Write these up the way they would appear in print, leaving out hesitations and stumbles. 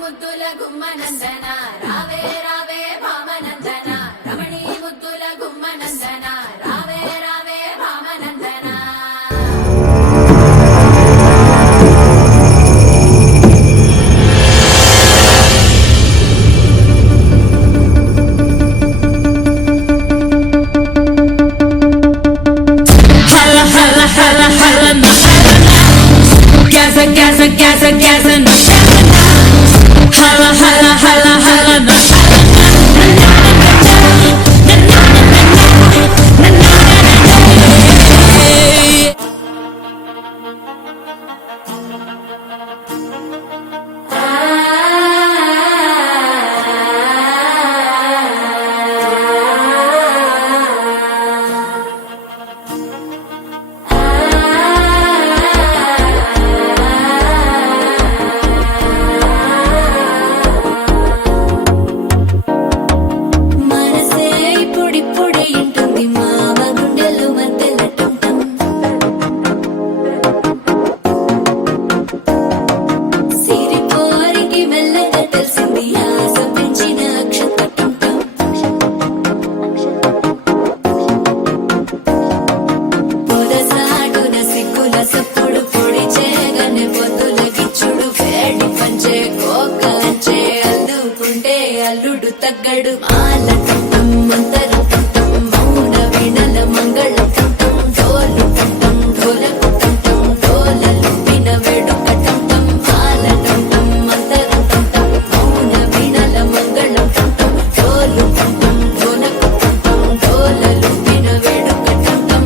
ముద్దుల గుమ్మనందన రావే రావే భామనందన రమణీ ముద్దుల గుమ్మనందన రావే రావే భామనందన Hala hala hala hala na Gaza Gaza Gaza Gaza na Hala hala hala hala na అల్లుడు తగ్గడు మాలటం మంతరం టం మౌన వీణల మంగళం టం డోలు టం డోలకు టం డోలలు విన వేడుక టం మాలటం మంతరం టం మౌన వీణల మంగళం టం డోలు టం డోలకు టం డోలలు విన వేడుక టం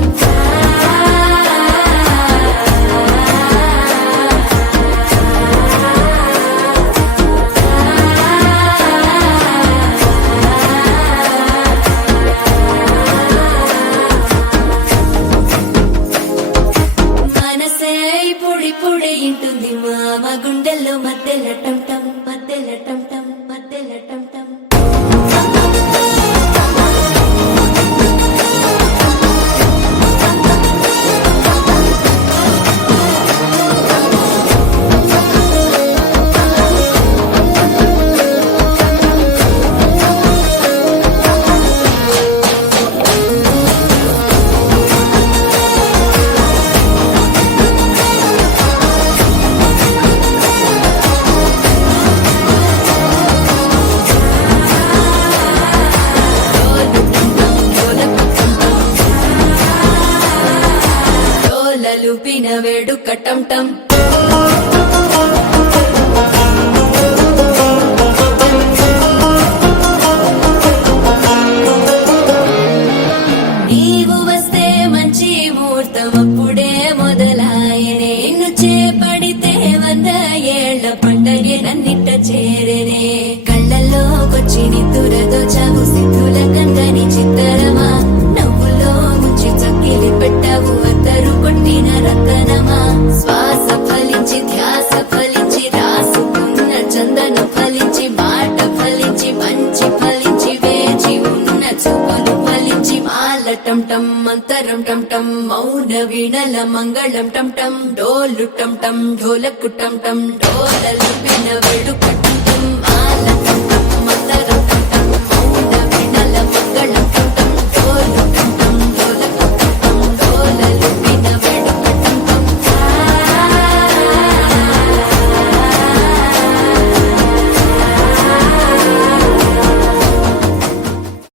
పొడి ఇంటుంది మామ గుండెల్లో మధ్యల టం టం మధ్యల టం టం మధ్యల టం టం లూపిన వేడుక టం టం నీవు వస్తే మంచి ముహూర్తం అప్పుడే మొదలాయనే నిన్ను చేపడితే 100 ఏళ్ల పండగే నన్నిట్ట చేరనే కళ్ళల్లోకొచ్చి నిద్దురతో చావు సిద్ధుల కందని చిత్తరమా నవ్వులో ముంచి చక్కిలి పెట్టావు అందరూ కొట్టిన రతనమా శ్వాస ఫలించి ధ్యాస ఫలించి రాసుకున్న చందన ఫలించి మాట ఫలించి మంచి ఫలించి వేచి ఉన్న చూపులు ఫలించి మాల టం టం మంతరం టం టం మౌన వీణల మంగళం టం టం డోలు టం టం ఢోలకు టం టం డోలలు విన వేడుక